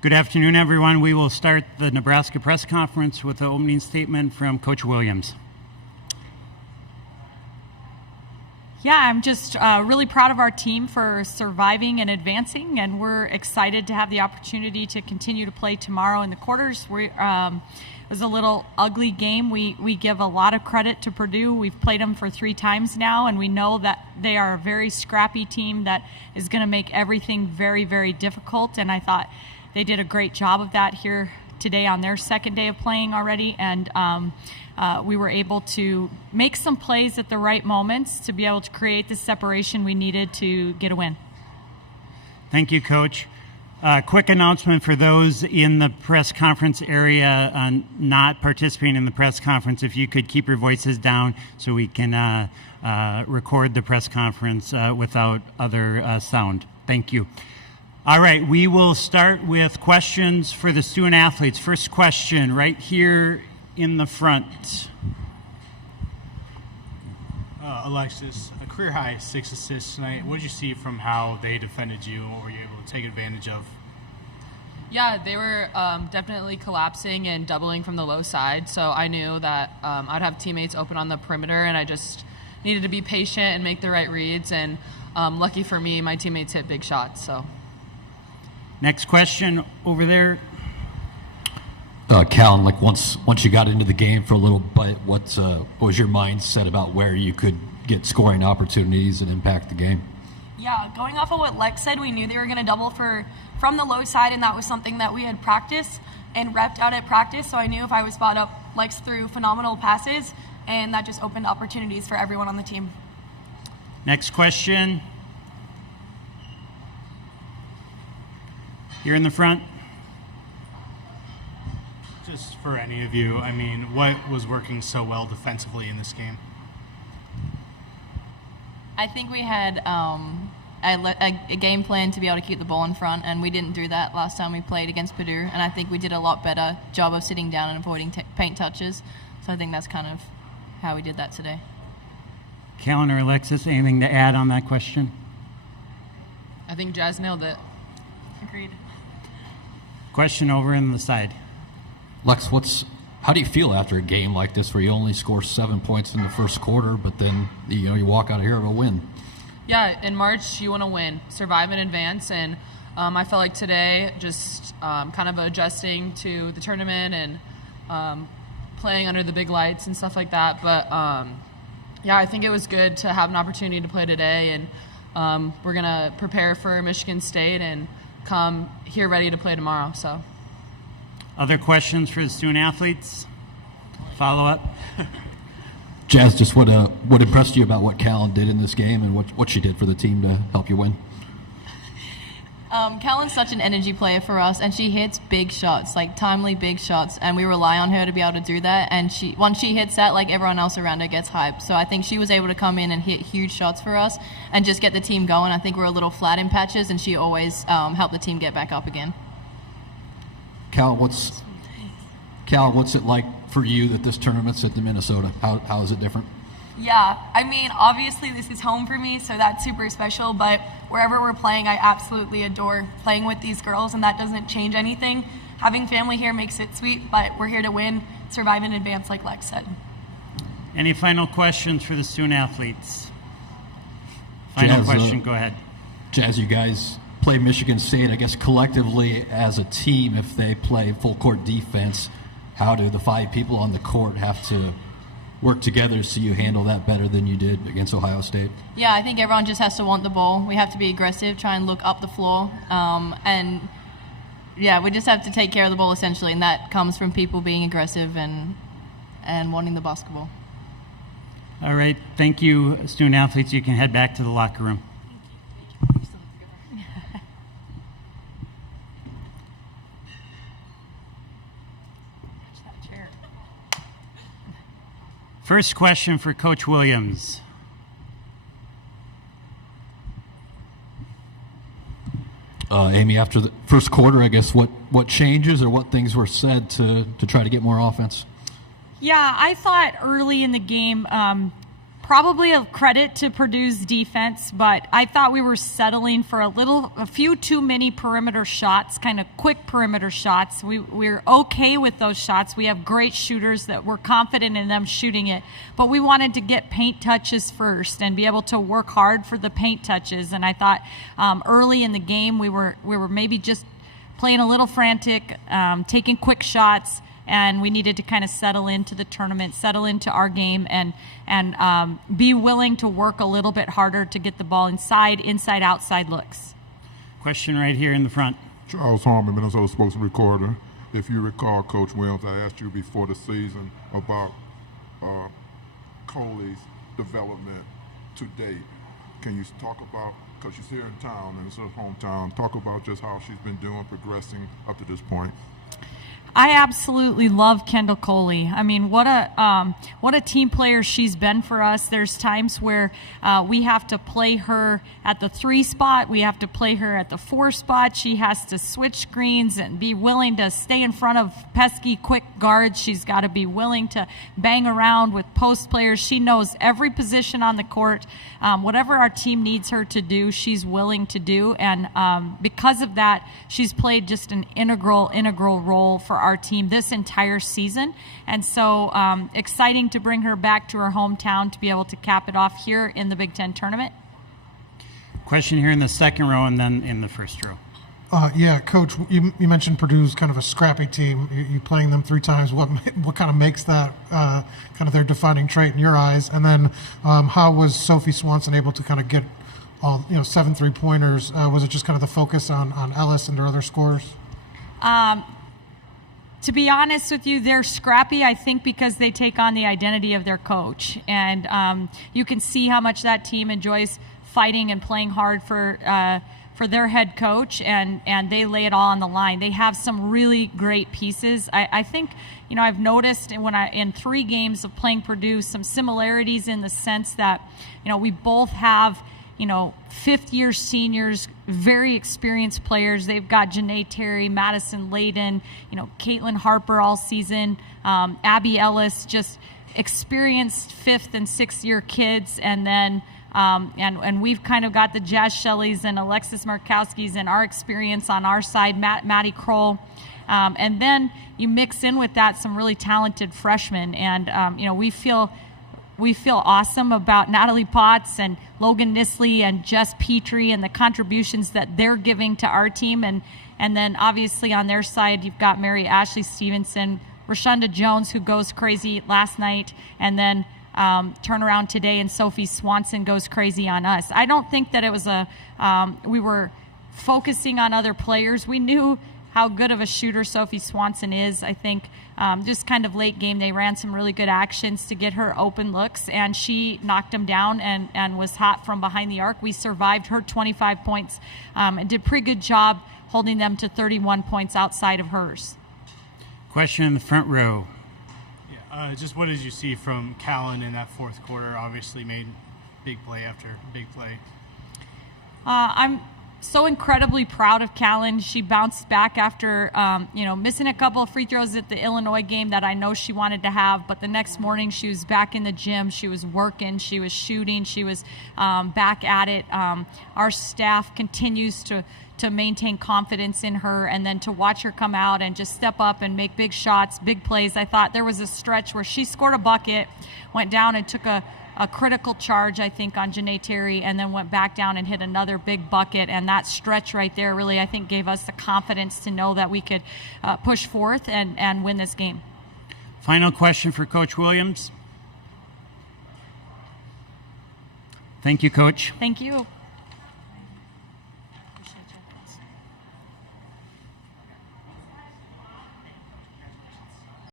Good afternoon, everyone. We will start the Nebraska press conference with the opening statement from Coach Williams. Yeah, I'm just really proud of our team for surviving and advancing, and we're excited to have the opportunity to continue to play tomorrow in the quarters. It was a little ugly game. We give a lot of credit to Purdue. We've played them for 3 times now, and we know that they are a very scrappy team that is going to make everything very, very difficult, and I thought they did a great job of that here today on their second day of playing already, and we were able to make some plays at the right moments to be able to create the separation we needed to get a win. Thank you, Coach. Quick announcement for those in the press conference area not participating in the press conference. If you could keep your voices down so we can record the press conference without other sound. Thank you. All right, we will start with questions for the student athletes. First question right here in the front. Alexis, a career high 6 assists tonight. What did you see from how they defended you, and what were you able to take advantage of? Yeah, they were definitely collapsing and doubling from the low side, so I knew that I'd have teammates open on the perimeter, and I just needed to be patient and make the right reads, and lucky for me, my teammates hit big shots. So. Next question over there. Callin, like once you got into the game for a little bit, what was your mindset about where you could get scoring opportunities and impact the game? Yeah, going off of what Lex said, we knew they were going to double from the low side, and that was something that we had practiced and repped out at practice. So I knew if I was spot up, Lex threw phenomenal passes, and that just opened opportunities for everyone on the team. Next question. Here in the front. Just for any of you, I mean, what was working so well defensively in this game? I think we had a game plan to be able to keep the ball in front, and we didn't do that last time we played against Purdue, and I think we did a lot better job of sitting down and avoiding paint touches, so I think that's kind of how we did that today. Callin or Alexis, anything to add on that question? I think Jaz nailed it. Agreed. Question over in the side. Lex, how do you feel after a game like this where you only score 7 points in the first quarter, but then you walk out of here with a win? Yeah, in March you want to win, survive and advance, and I felt like today just kind of adjusting to the tournament and playing under the big lights and stuff like that. But yeah, I think it was good to have an opportunity to play today, and we're gonna prepare for Michigan State and come here ready to play tomorrow. So. Other questions for the student athletes? Follow up? Jaz, just what impressed you about what Callin did in this game and what she did for the team to help you win? Callin's such an energy player for us, and she hits big shots, like timely big shots, and we rely on her to be able to do that. And once she hits that, like everyone else around her gets hyped. So I think she was able to come in and hit huge shots for us and just get the team going. I think we're a little flat in patches, and she always helped the team get back up again. Cal, what's it like for you that this tournament's at the Minnesota? How is it different? Yeah, I mean, obviously this is home for me, so that's super special, but wherever we're playing, I absolutely adore playing with these girls, and that doesn't change anything. Having family here makes it sweet, but we're here to win, survive, and advance, like Lex said. Any final questions for the student athletes? Final question, go ahead. Jaz, you guys play Michigan State, I guess collectively as a team, if they play full court defense, how do the 5 people on the court have to work together so you handle that better than you did against Ohio State? Yeah, I think everyone just has to want the ball. We have to be aggressive, try and look up the floor, and yeah, we just have to take care of the ball essentially, and that comes from people being aggressive and wanting the basketball. All right, thank you, student athletes. You can head back to the locker room. First question for Coach Williams. Amy, after the first quarter, I guess what changes or what things were said to try to get more offense? Yeah, I thought early in the game, Probably a credit to Purdue's defense, but I thought we were settling for a few too many perimeter shots, kind of quick perimeter shots. We're okay with those shots. We have great shooters that we're confident in them shooting it, but we wanted to get paint touches first and be able to work hard for the paint touches. And I thought early in the game we were maybe just playing a little frantic, taking quick shots, and we needed to kind of settle into the tournament, settle into our game, and be willing to work a little bit harder to get the ball inside, outside looks. Question right here in the front. Charles Harmon, Minnesota Sports Recorder. If you recall, Coach Williams, I asked you before the season about Coley's development to date. Can you talk about, because she's here in town and it's her hometown, talk about just how she's been doing, progressing up to this point? I absolutely love Kendall Coley. I mean, what a team player she's been for us. There's times where we have to play her at the 3 spot. We have to play her at the 4 spot. She has to switch screens and be willing to stay in front of pesky, quick guards. She's got to be willing to bang around with post players. She knows every position on the court. Whatever our team needs her to do, she's willing to do. And because of that, she's played just an integral role for our team this entire season. And so exciting to bring her back to her hometown to be able to cap it off here in the Big Ten tournament. Question here in the second row and then in the first row. Yeah, Coach, you mentioned Purdue's kind of a scrappy team. You playing them 3 times. What kind of makes that kind of their defining trait in your eyes? And then how was Sophie Swanson able to kind of get all 7 3-pointers? Was it just kind of the focus on Ellis and their other scorers? To be honest with you, they're scrappy, I think, because they take on the identity of their coach. And you can see how much that team enjoys fighting and playing hard for their head coach, and they lay it all on the line. They have some really great pieces. I think, I've noticed in 3 games of playing Purdue, some similarities in the sense that, we both have, 5th-year seniors, very experienced players. They've got Janae Terry, Madison Layden, Caitlin Harper all season, Abby Ellis, just experienced 5th and 6th-year kids, and then and we've kind of got the Jaz Shelleys and Alexis Markowskis and our experience on our side, Maddie Kroll. And then you mix in with that some really talented freshmen. And, we feel awesome about Natalie Potts and Logan Nisley and Jess Petrie and the contributions that they're giving to our team. And then obviously on their side, you've got Mary Ashley Stevenson, Rashonda Jones, who goes crazy last night, and then turn around today and Sophie Swanson goes crazy on us. I don't think that it was we were focusing on other players. We knew how good of a shooter Sophie Swanson is. I think just kind of late game, they ran some really good actions to get her open looks, and she knocked them down and was hot from behind the arc. We survived her 25 points and did a pretty good job holding them to 31 points outside of hers. Question in the front row. Just what did you see from Callin in that 4th quarter? Obviously made big play after big play. I'm so incredibly proud of Callin. She bounced back after, missing a couple of free throws at the Illinois game that I know she wanted to have. But the next morning, she was back in the gym. She was working. She was shooting. She was back at it. Our staff continues to maintain confidence in her, and then to watch her come out and just step up and make big shots, big plays. I thought there was a stretch where she scored a bucket, went down and took a critical charge, I think, on Janae Terry, and then went back down and hit another big bucket. And that stretch right there really, I think, gave us the confidence to know that we could push forth and win this game. Final question for Coach Williams. Thank you, Coach. Thank you.